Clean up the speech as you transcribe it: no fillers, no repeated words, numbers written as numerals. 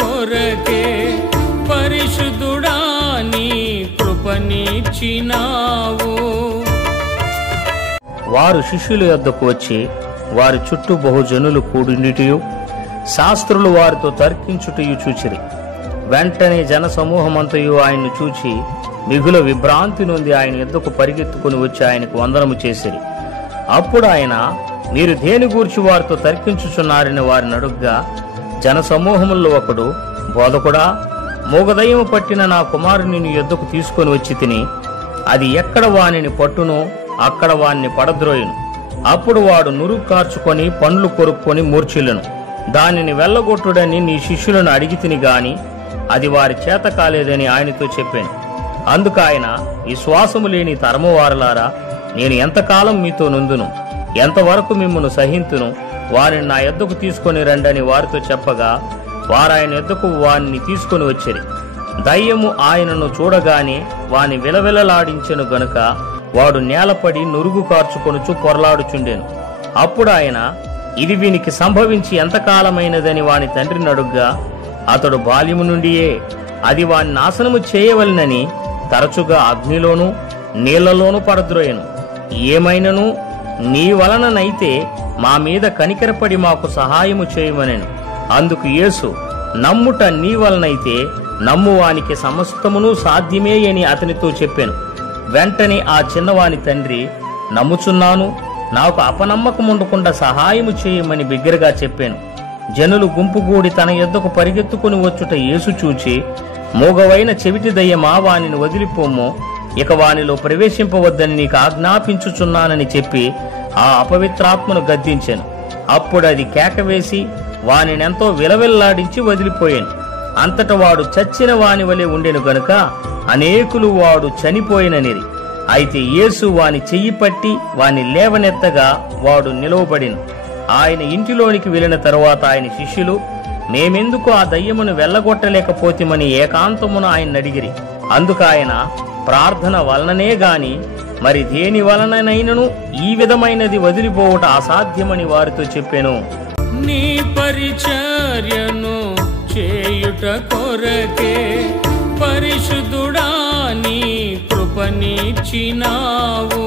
కొరకే పరిశుద్ధుడా నీ కృపనిచ్చినావు. వారు శిష్యుల యొద్దకు వచ్చి వారి చుట్టూ బహుజనులు కూడినటియు శాస్త్రులు వారితో తర్కించుటయు చూచిరి. వెంటనే జన సమూహమంతయు ఆయన్ను చూచి మిగుల విభ్రాంతి నొంది ఆయన యొద్దకు పరిగెత్తుకుని వచ్చి ఆయనకు వందనము చేసిరి. అప్పుడు ఆయన, మీరు దేని గూర్చి వారితో తర్కించుచున్నారని వారిని అడుగ్గా, జన సమూహముల్లో ఒకడు, బోధకుడా, మూగదయ్యము పట్టిన నా కుమారుని నీ యొద్దకు తీసుకొని వచ్చి తిని అది ఎక్కడ వానిని పట్టునో అక్కడ వాణ్ణి పడద్రోయును. అప్పుడు వాడు నురుగు కార్చుకొని పండ్లు కొరుక్కొని మూర్ఛిల్లును. దానిని వెళ్ళగొట్టుడని నీ శిష్యులను అడిగి తిని గాని అది వారి చేత కాలేదని ఆయనతో చెప్పాను. అందుకు ఆయన, విశ్వాసము లేని తరము వారలారా, నేను ఎంతకాలం మీతో నుందును, ఎంతవరకు మిమ్మును సహింతును, వారిని నా యొద్దకు తీసుకొని రండని వారితో చెప్పగా వారు ఆయన యొద్దకు వారిని తీసుకొని వచ్చిరి. దయ్యము ఆయనను చూడగానే వాని విలవిలలాడించెను గనుక వాడు నేలపడి నురుగు కార్చుకొనుచు పొరలాడుచుండెను. అప్పుడు ఆయన, ఇది వీనికి సంభవించి ఎంతకాలమైనదని వాని తండ్రిని అడుగ్గా, అతడు బాల్యము నుండియే అది వాని నాశనము చేయవలెనని తరచుగా అగ్నిలోనూ నీళ్లలోనూ పడద్రోయెను. ఏమైనను నీ వలననైతే మా మీద కనికరపడి మాకు సహాయము చేయమనెను. అందుకు యేసు, నమ్ముట నీ వలనైతే నమ్మువానికి సమస్తమును సాధ్యమే అని అతనితో చెప్పాను. వెంటనే ఆ చిన్నవాని తండ్రి, నమ్ముచున్నాను, నాకు అపనమ్మకముండకుండా సహాయము చేయమని బిగ్గరగా చెప్పాను. జనులు గుంపుగూడి తన యొద్దకు పరిగెత్తుకుని వచ్చుట యేసు చూచి, మూగవైన చెవిటి దయ్యమా, వానిని వదిలిపోము, ఇక వానిలో ప్రవేశింపవద్దని నీకు ఆజ్ఞాపించుచున్నానని చెప్పి ఆ అపవిత్రాత్మను గద్దించాను. అప్పుడు అది కేకవేసి వానినెంతో విలవిల్లాడించి వదిలిపోయాను. అంతట వాడు చచ్చిన వాని వలె ఉండెను గనుక అనేకులు వాడు చనిపోయిననిరి. అయితే యేసు వాని చెయ్యి పట్టి వాని లేవనెత్తగా వాడు నిలవబడిను. ఆయన ఇంటిలోనికి వెళ్లిన తరువాత ఆయన శిష్యులు, మేమెందుకు ఆ దయ్యమును వెళ్ళగొట్టలేకపోతేమని ఏకాంతమున ఆయన అడిగిరి. అందుకు ఆయన, ప్రార్థన వలననే గాని మరి దేని వలననైనను ఈ విధమైనది వదిలిపోవుట అసాధ్యమని వారితో చెప్పాను. నీ పరిచర్యను చేయుట కొరకే పరిశుద్ధుడా నీ కృపనిచ్చినావు.